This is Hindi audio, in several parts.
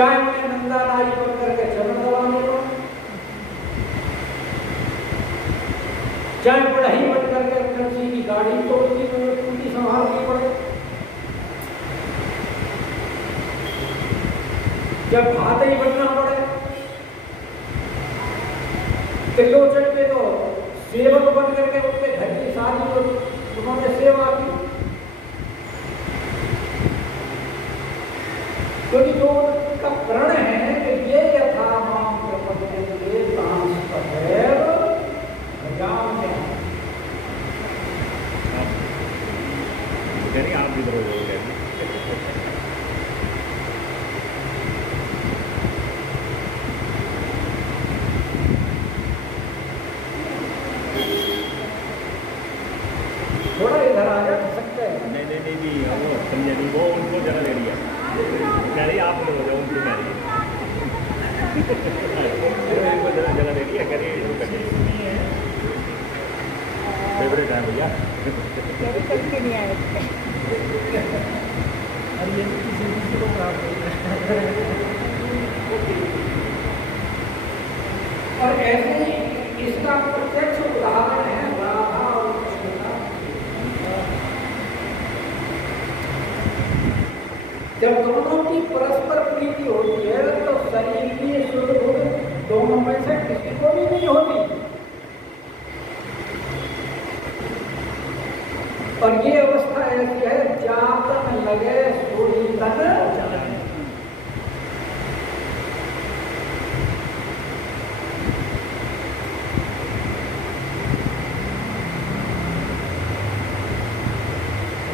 चाहे मैं नंदा नारी बन करके चरण दबाने को, चाहे पढ़ाई बन करके किसी की गाड़ी तोड़ती हुई उनकी संभालनी पड़े, जब भाते ही बनना पड़े, त्रिलोचन के तो सेवक बन करके उनके घर की सारी तो उन्होंने सेवा की, क्योंकि जो उनका प्रण है कि ये यथा माम प्रपद्यन्ते तांस्तथैव भजाम्यहम्। आप भी करो थोड़ा इधर आ जा सकते हैं। नहीं वो समझे नहीं, वो उनको जगह दे दिया, कह रही आप लोग हो जाओ, उनको कह रही है उनको जगह दे दिया, कह रही है फेवरेट है भैया करके नहीं आए। और ये किसी को प्राप्त और ऐसे ही इसका प्रत्यक्ष उदाहरण है राधा और कृष्ण का। जब दोनों की परस्पर प्रीति होती है तो शरीर की शुद्ध गुण दोनों में से किसी को भी नहीं होती, और ये अवस्था ऐसी है जातन लगे सोई तन चले।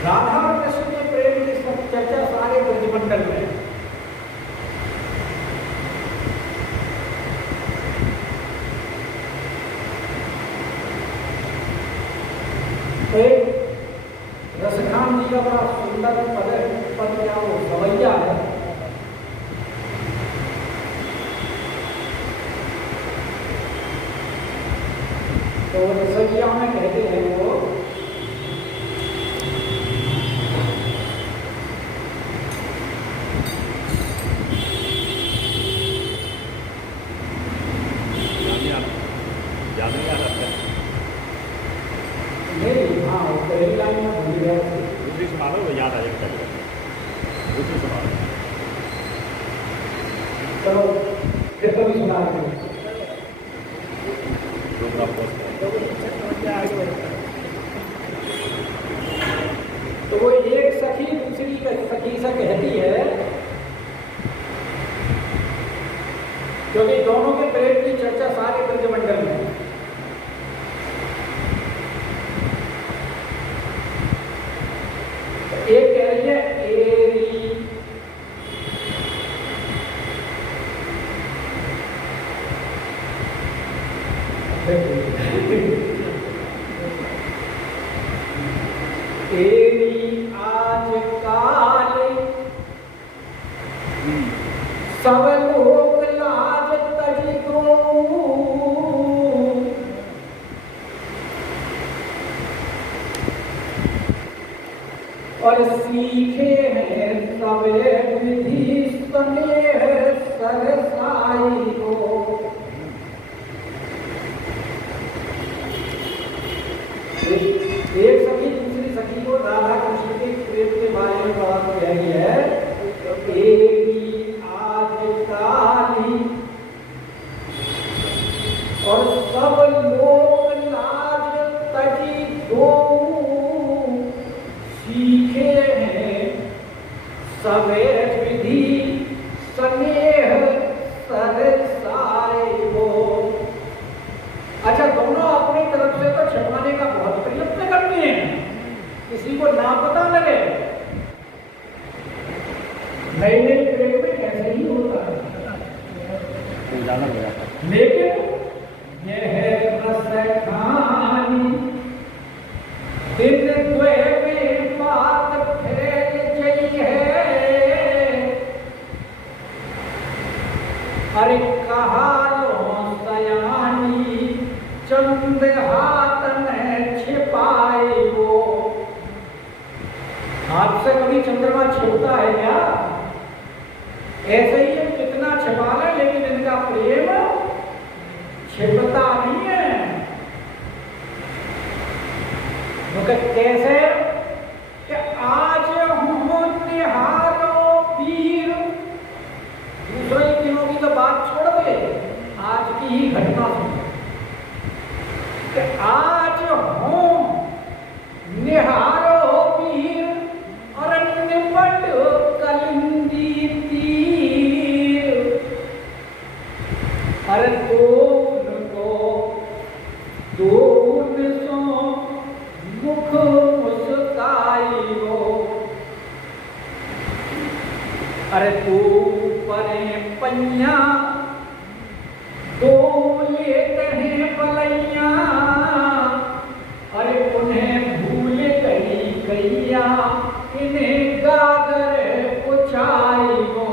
राधा और कृष्ण के प्रेम की सब चर्चा सारे ब्रजमंडल में, तो एक रसखान जी का बड़ा सुंदर पद क्या वो गवैया है, तो रसैया में कहते हैं वो पहली लाइन में भूल गया, दूसरी सुना लो याद आ जाएगा, दूसरी सुना लो। चलो फिर कभी सुना रहे तो वो एक सखी दूसरी सखी से कहती है, क्योंकि दोनों के प्रेम की चर्चा सारे ब्रजमंडल में, एक कह रही है एरी एरी आज काल सब लोग लाज तजी दो, और सीखे हैं सबे विधि स्नेह सरसाई को। एक सखी दूसरी सखी को राधा कृष्ण के प्रेम के बारे में बात कह रही है, तो एक आज काली और सब लोग लाज तजी दो, सीखे हैं सबे विधि स्नेह सरसाई को। अच्छा, दोनों अपनी तरफ से तो छुपाने का बहुत प्रयत्न करते हैं, किसी को ना पता लगे। नए नए प्रेम में ऐसे ही होता है, लेकिन यह है रस कहानी दिन द्वे में बात फैल गई है। अरे कहा लो सयानी चंद हाथ में छिपाए वो। हाथ से कभी चंद्रमा छिपता है क्या? ऐसे ही छिपा ले, लेकिन इनका प्रेम छिपता नहीं है। तो कैसे कि आज हूँ निहारो पीर, दूसरे दिनों की तो बात छोड़ दे, आज की ही घटना सुन कि आज हूँ निहारो पीर और निपट कलिंदी तीर, अरे दोन को दोन सो मुख मुस्काई हो, अरे तू परे पैया दो लेत हैं पलैया, अरे उन्हें भूल गई गैया इन्हें गागर पुछाई हो।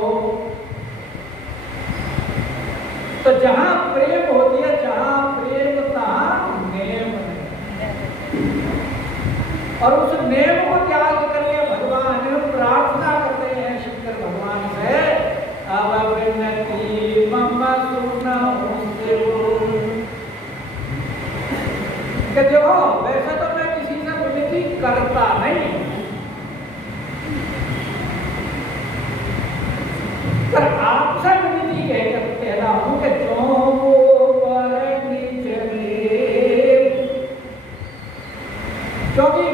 तो जहां प्रेम होती है, जहां प्रेम तहां नेम, और उस नेम को त्याग करके भगवान प्रार्थना करते हैं शंकर भगवान से, अब विनती मम सुनहु शिव। कि देखो वैसे तो मैं किसी से विनती करता नहीं, पर आपसे विनती कह रहा हूं कि जो पर निज में, क्योंकि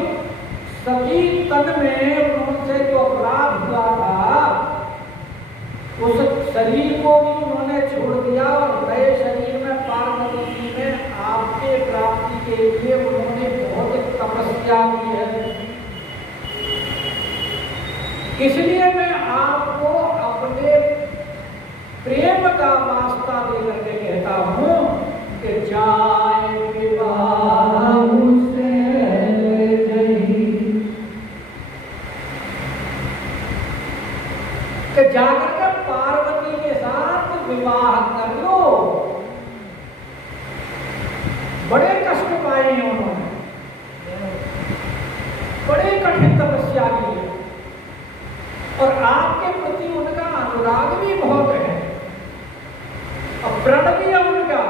सती तन में उनसे जो अपराध हुआ था, उस शरीर को भी उन्होंने छोड़ दिया और नए शरीर में पार्वती जी में आपके प्राप्ति के लिए उन्होंने बहुत तपस्या की है। इसलिए मैं आपको अपने प्रेम का वास्ता दे करके कहता हूं कि जाए विवाह से कि जाकर के पार्वती के साथ विवाह कर लो। बड़े कष्ट पाए हैं उन्होंने, बड़े कठिन तपस्या की है, और आपके प्रति उनका अनुराग भी बहुत है और प्रण भी है उनका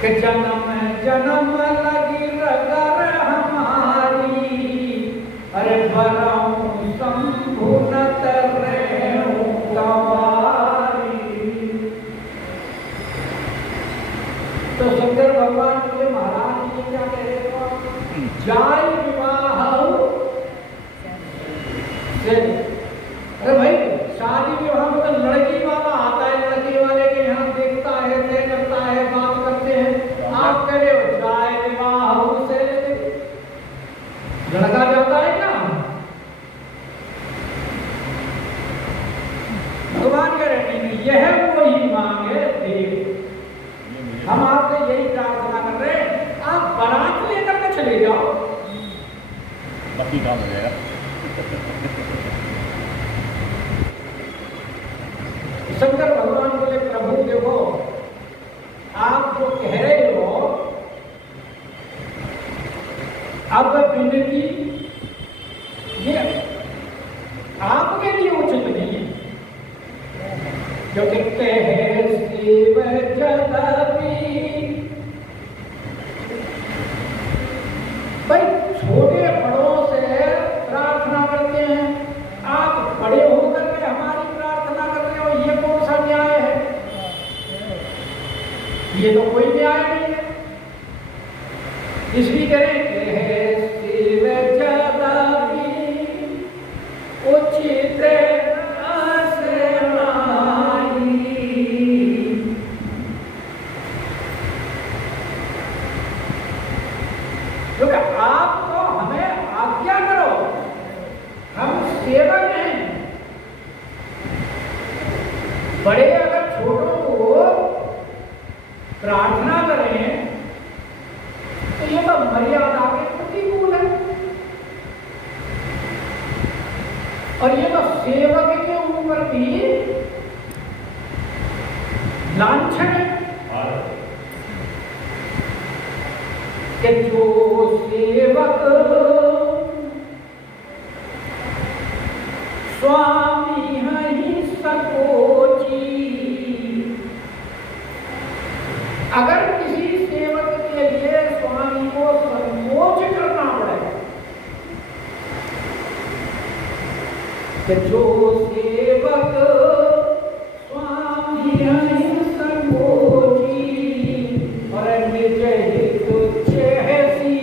कि जन्म जन्म लगी रगर हमारी, अरे भराऊं शंभु न तरेऊं गंवारी। तो शंकर भगवान बोले महाराज ये क्या कह रहे हो, जाय विवाह से। अरे भाई शादी विवाह में तो लड़की वाला आता है, लड़की वाले के यहाँ देखता है, तय करता है, बात करते हैं। आप कह रहे हो जाय विवाह से, लड़का जाता है क्या? भगवान कह रहे हैं यह वही मांगे देव, हम आपसे यही प्रार्थना कर रहे हैं, आप बारात लेकर के चले जाओ, बाकी काम हो जाएगा। शंकर भगवान बोले प्रभु देखो आप जो कह रहे हो, अब विनती ये आपके लिए उचित नहीं है, जो कहते हैं शिव जगती। भाई छोटे बड़ों से प्रार्थना करते हैं, आप बड़े होकर के हमारी प्रार्थना कर रहे हो, ये कौन सा न्याय है? ये तो कोई न्याय नहीं है। इसलिए करें शिव जगती उचित आपको हमें आज्ञा करो, हम सेवक हैं। बड़े अगर छोटों को प्रार्थना करें तो ये तो मर्यादा के प्रतिकूल है, और ये तो सेवक के ऊपर भी लांछन है कि जो सेवक स्वामी है संकोची। अगर किसी सेवक के लिए स्वामी को संकोच करना पड़े कि जो सेवक स्वामी संकोची और निज हित चेहसी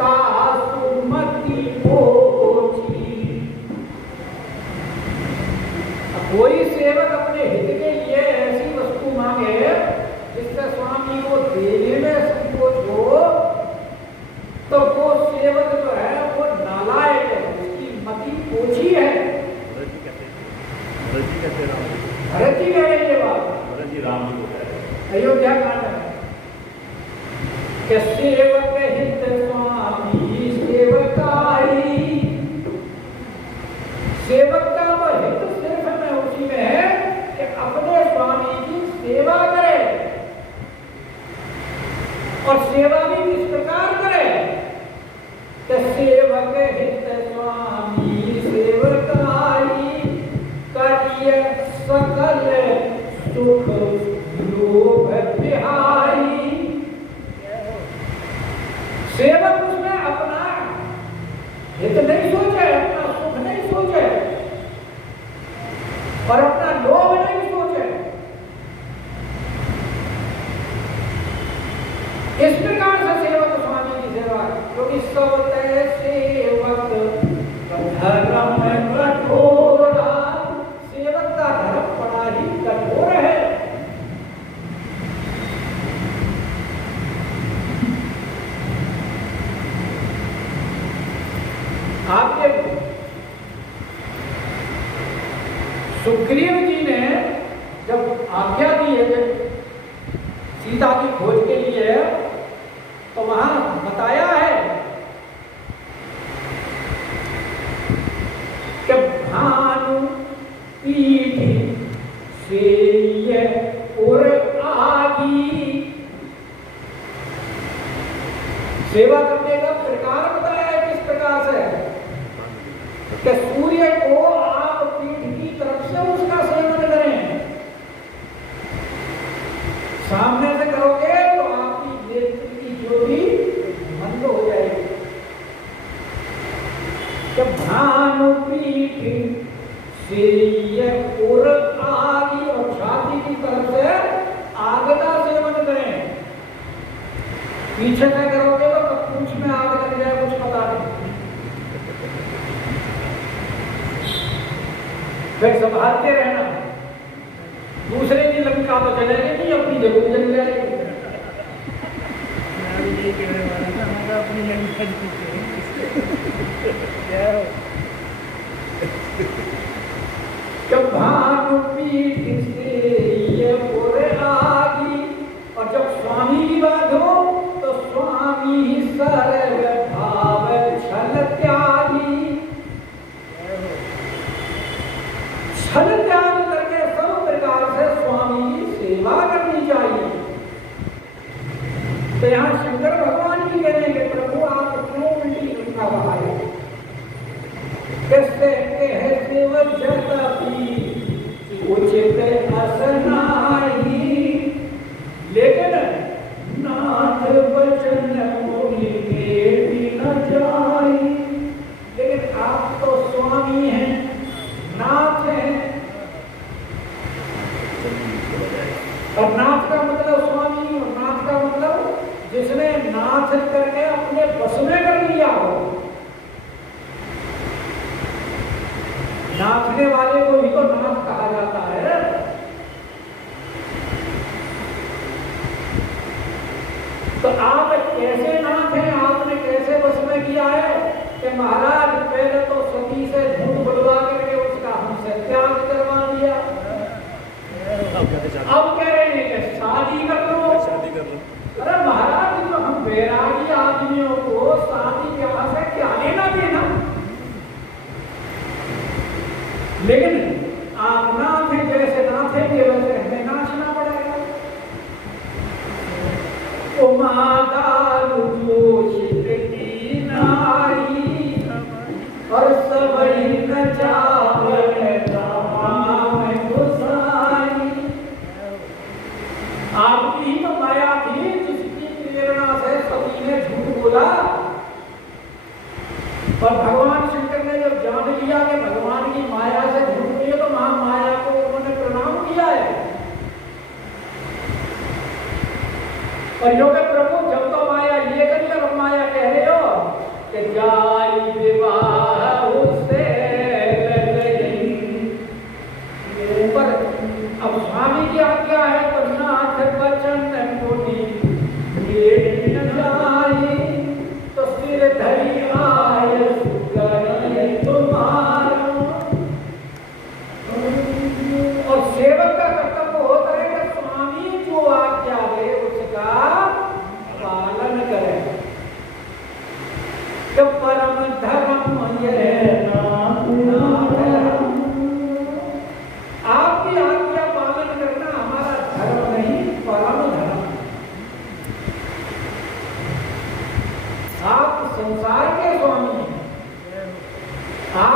तासुमति पोची। कोई सेवक अपने हित के लिए ऐसी वस्तु मांगे जिससे स्वामी को देने में संकोच हो, तो वो सेवक जो है वो नालायक है, उसकी मति पोछी है। भरत जी कहते राम जी, भरत जी कह रहे हैं ये बात, भरत जी राम जी को कह रहे हैं। अयोध्या कांड में कि सेवक हित स्वामी सेवकाई। सेवक का वो हित सिर्फ में उसी में है कि अपने स्वामी की सेवा करे, और सेवा भी किस प्रकार करे कि सेवक हित स्वामी सेवकाई करिय सकल सुख लोभ बिहारी। सेवक उसमें अपना हित नहीं सोचे, अपना सुख नहीं सोचे और अपना लोभ नहीं सोचे। इस प्रकार से सेवक स्वामी की सेवा, क्योंकि सब तय सेवक धर्म कठोरा। सेवक का धर्म बड़ा ही कठोर है। आपके सुग्रीव जी ने जब आज्ञा दी है सीता की खोज के लिए, तो वहां बताया है कि भानु पीठी से ये और आगी। सेवा करने का प्रकार बताया है किस प्रकार से कि सूर्य को आप पीठ की तरफ से उसका सेवन करें। सामने से करोगे तो आपकी नेत्र की ज्योति मंद हो जाएगी। जब भानु पीठ से ये और आगी, और छाती की तरफ से आग का सेवन करें। पीछे से करोगे तो पूंछ में आग लग जाए, कुछ पता नहीं। फिर संभालते रहना, दूसरे की लंका तो चलेगी नहीं, अपनी जरूर जल जाएगी। अपनी लंका जब भानु पीठ से ये पूरे आगी, और जब स्वामी की बात हो तो स्वामी सर्व भाव छल त्यागी। छल त्याग करके सब प्रकार से स्वामी की सेवा करनी चाहिए। तो यहाँ शंकर भगवान की कहेंगे प्रभु आप क्यों उल्टी लिखा बहाए, कैसे कहे सेवक जगती उचित असनाई। लेकिन नाथ वचन मुनि में भी न जाई। लेकिन आप तो स्वामी हैं, नाथ हैं, और नाथ का मतलब स्वामी, और नाथ का मतलब जिसने नाथ करके अपने बस में कर लिया हो। नाथने वाले को ही तो नाथ कहा जाता है। तो आप कैसे नाथ हैं, आपने कैसे बस में किया है कि महाराज पहले तो सती से झूठ बुलवा करके उसका हमसे त्याग करवा दिया, अब कह रहे हैं कि शादी कर लो। शादी कर लो। अरे महाराज जो हम बैरागी आदमियों को शादी ब्याह से क्या लेना देना। लेकिन आप नाथ हैं, जैसे नाथेंगे वैसे हमें नाचना पड़ेगा। ओ मादारू जोशित की नाई और सबई नचावन तमाम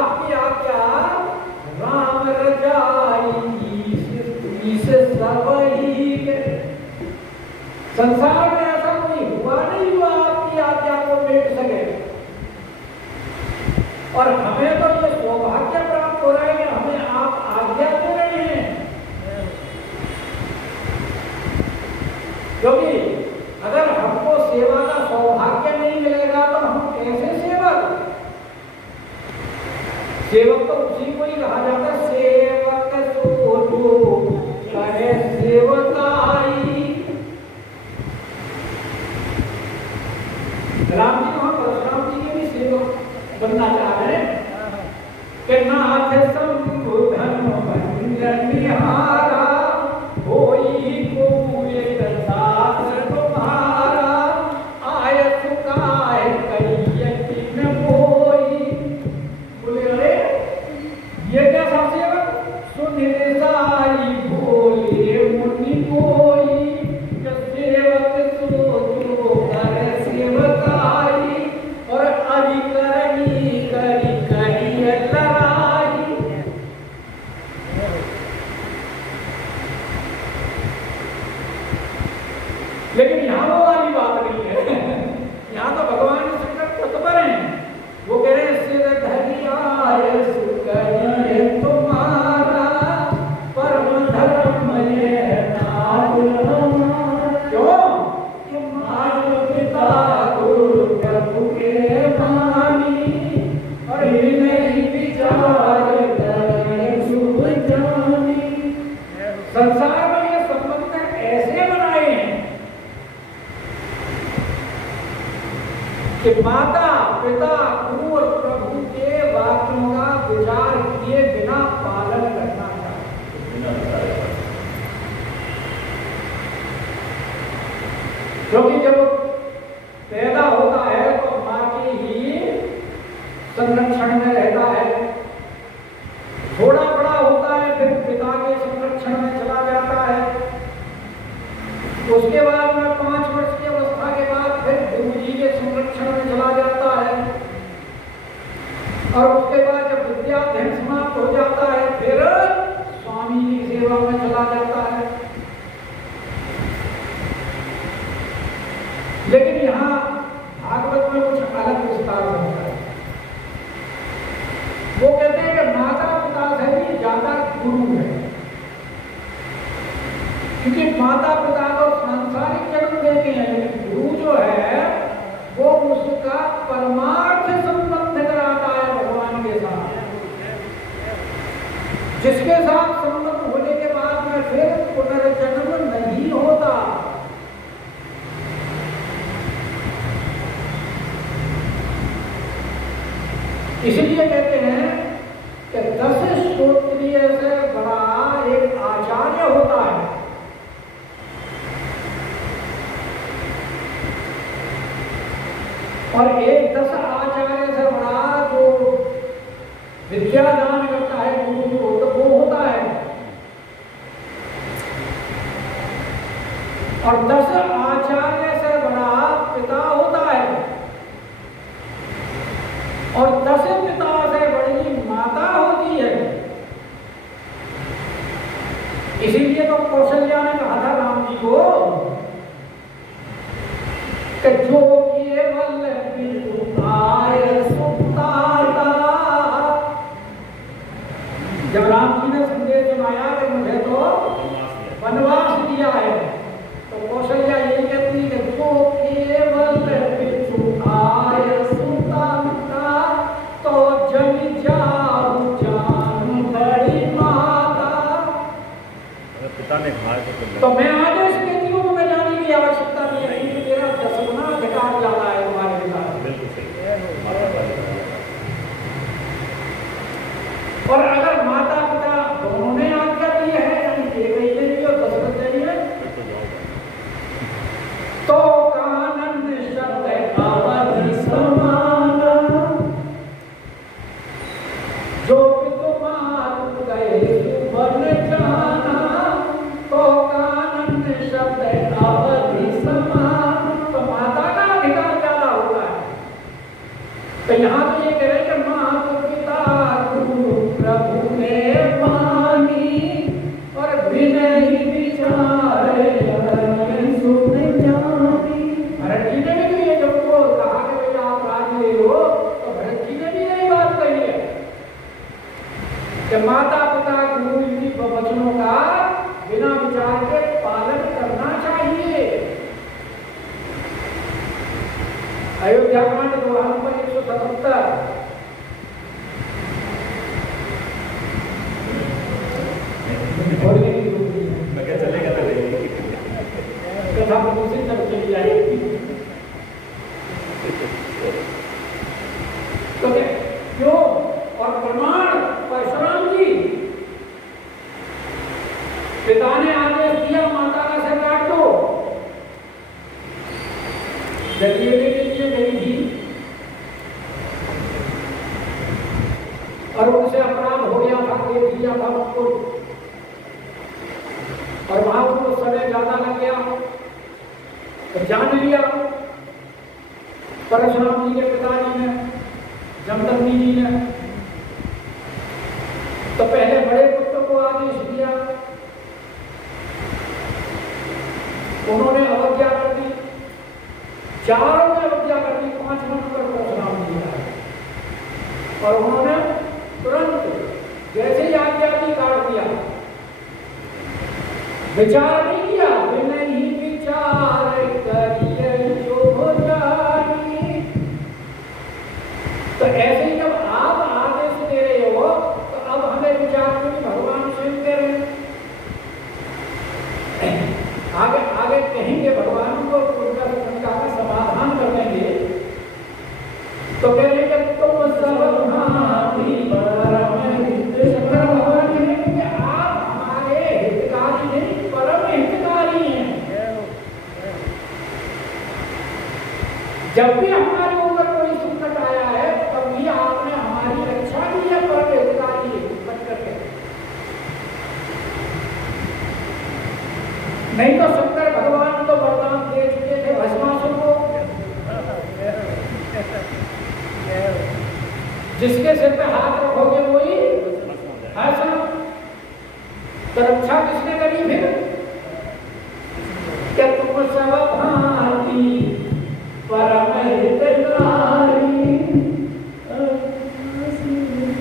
आपकी आज्ञा राम रजाई इस सबही के। संसार में ऐसा कोई हुआ नहीं जो आपकी आज्ञा को मेट सके। और हमें तो ये सौभाग्य प्राप्त हो रहा है कि हमें आप आज्ञा दे रहे हैं, क्योंकि अगर हमको सेवा का सौभाग्य नहीं मिलेगा तो हम कैसे सेवक। सेवक तो उसी को ही कहा जाता है, सेवक सोलो करे सेवकाई। राम जी वहां परशुराम जी के भी सेवक बनना चाह रहे हैं कि नाथ शंभु धनु निहारा होई को एक दास तुम्हारा आय सुकाय करियति न मोई। बोले अरे ये कैसा सेवक, सुनिल साई बोले मुनि कोई, सेवक सो जो करे सेवकाई और अधिकरणी करी कही लड़ाई। लेकिन यहाँ वो वाली बात नहीं है। यहाँ तो भगवान शंकर तत्पर हैं, वो कह रहे हैं सिर धरिया सुकरिए तुम्हारा परम धर्म ये नाम हमारा। क्यों? तुम्हारे पिता गुरु प्रभु के मानी और नहीं विचार करें शुभ जानी। संसार में ये संबंध ऐसे बनाए हैं कि माता पिता गुरु और प्रभु के वाक्यों का विचार किए बिना पालन करना चाहिए। क्योंकि जब पैदा होता है तो माँ के ही संरक्षण में रहता है, थोड़ा बड़ा होता है फिर पिता के संरक्षण में चला जाता है, उसके बाद में 5 वर्ष की अवस्था के बाद फिर गुरु जी के संरक्षण में चला जाता है, और उसके बाद जब विद्याध्ययन समाप्त हो जाता है फिर स्वामी की सेवा में चला जाता है। लेकिन यहाँ भागवत में कुछ अलग विस्तार होता है। वो कहते हैं कि माता पिता से भी ज्यादा गुरु है, क्योंकि माता पिता तो सांसारिक जन्म देते हैं, लेकिन गुरु जो है वो उसका परमार्थ संबंध कराता है भगवान के साथ, जिसके साथ संबंध होने के बाद में फिर पुनर्जन्म नहीं होता। इसलिए कहते हैं कि 10 श्रोत्रिय से बड़ा एक आचार्य होता है। और एक 10 आचार्य से बड़ा जो विद्यादान करता है गुरु जो वो होता है। और 10 आचार्य से बड़ा पिता होता है, और 10 पिता से बड़ी माता होती है। इसीलिए तो कौशल्या ने कहा था राम जी को कि जो केवल विदुताय सुताता। जब राम जी ने संदेश सुनाया कि मुझे तो वनवास दिया है, तो कौशल्या यही कहती है कि जो केवल विदुताय सुताता तो जन जाऊ जान बड़ी माता। पिता ने कहा तो मैं आदेश देती हूँ, तुम्हें जाने की आवश्यकता नहीं है, क्योंकि तेरा 10 गुना अधिकार ज्यादा है तुम्हारे पिता। बिल्कुल सही। और अगर माता पिता दोनों ने आज्ञा दी है, यानी एक ही ने दी और 10 बन गई है, तो कानन शब्द अवधि समान जो पितुमात गए सुबन जाना, तो कानन शब्द अवधि समान। तो माता का अधिकार ज्यादा होता है। तो यहाँ तो ये कह रहे कि माता पिता गुरु प्रभु ने मानी और विनय विचारे सुन जानी। भरत जी ने भी ये जब वो कहा कि भैया आप राजी हो, तो भरत जी ने भी यही बात कही है कि माता पिता गुरु इनकी वचनों का बिना विचार के पालन करना चाहिए। अयोध्या कांड दोहा नंबर 177। मैं क्या चलेगा चलेगी कथा दूसरी तरफ चली जाएगी। तो क्यों और प्रमाण परशुराम जी, पिता ने आदेश दिया माता का सिर काट दो, जलिए के लिए गई थी और उनसे अपराध हो गया था, दे दिया था उनको, और वहां उनको समय ज्यादा लग गया तो जान लिया परशुराम जी के पिताजी ने, जमदग्नि जी ने। तो पहले बड़े पुत्र को आदेश दिया, उन्होंने अवज्ञा कर दी, चारों ने अवज्ञा कर दी, 5 नंबर परशुराम जी का, और उन्होंने तुरंत जैसे ही आज्ञा दी काट दिया, विचार नहीं किया। नहीं विचार करिए जो हो जाए। तो ऐसे ही जब आप आदेश दे रहे हो तो अब हमें विचार में भगवान स्वयं कह रहे हैं। आगे आगे कहेंगे भगवान को उनका शंका का समाधान कर देंगे। तो कह रहे कि तुम सब भांति परम हितकारी, भगवान कहेंगे कि आप हमारे हितकारी नहीं परम हितकारी हैं। जब भी हमारे ऊपर कोई संकट आया है तब भी आपने हमारी रक्षा की है, परम हितकारी बच करके। नहीं तो शंकर भगवान तो वरदान दे चुके थे भस्मासुर को, जिसके सिर पे हाथ रखोगे वही ऐसा। तो रक्षा किसने करी फिर? क्या तुम सब भांति परम हितकारी।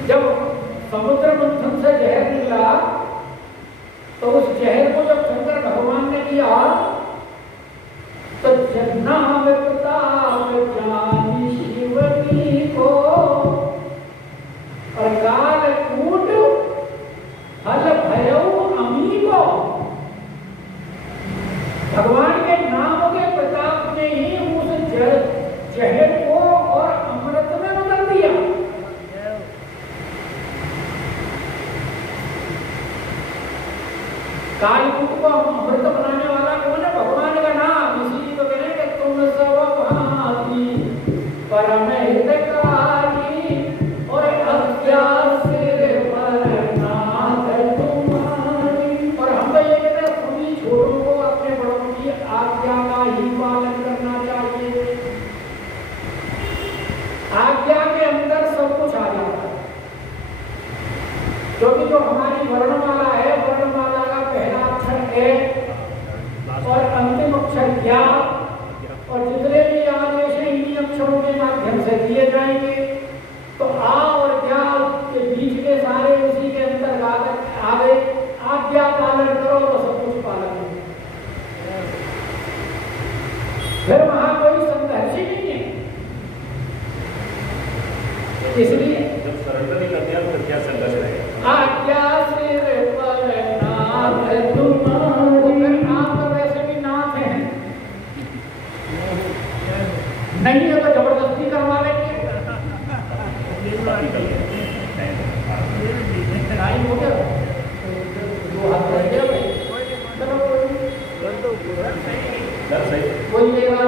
जब समुद्र मंथन से जहर निकला तो उस जहर को जब शंकर भगवान ने दिया तो जन्ना प्रताप जानी शिवनी को, और काल कूट हल भयऊ अमी को। भगवान के नाम के प्रताप ने ही उस जहर को और अमृत में बदल दिया। कालकूट को अमृत बनाने वाला कौन है? भगवान का नाम। इसीलिए तो कह रहे कि तुम सब भांति परम हितकारी और अज्ञात सिर पर नाथ तुम्हारी। और हम तो ये कहते हैं सभी छोटों को अपने बड़ों की आज्ञा का ही पालन करना चाहिए। आज्ञा के अंदर सब कुछ आ जाता है, क्योंकि जो हमारी वर्णमाला है, वर्णमाला का पहला अक्षर ए और अंतिम अक्षर या, और जितने भी आदेश हैं इन्हीं अक्षरों के माध्यम से दिए जाएंगे। तो आ और क्या के बीच के सारे उसी के अंतर्गत आ गए। आज्ञा पालन करो तो सब कुछ पालन करो, फिर वहां कोई संघर्ष ही नहीं है। इसलिए जब सरेंडर नहीं करते हैं तो क्या संघर्ष रहेगा? आज्ञा सिर पर नाथ तुम्हारी। फिर आप तो वैसे भी नाथ हैं, नहीं है तो जबरदस्ती करवा लेंगे। टाइम हो गया, 2 हाथ रह गया। चलो कोई लेगा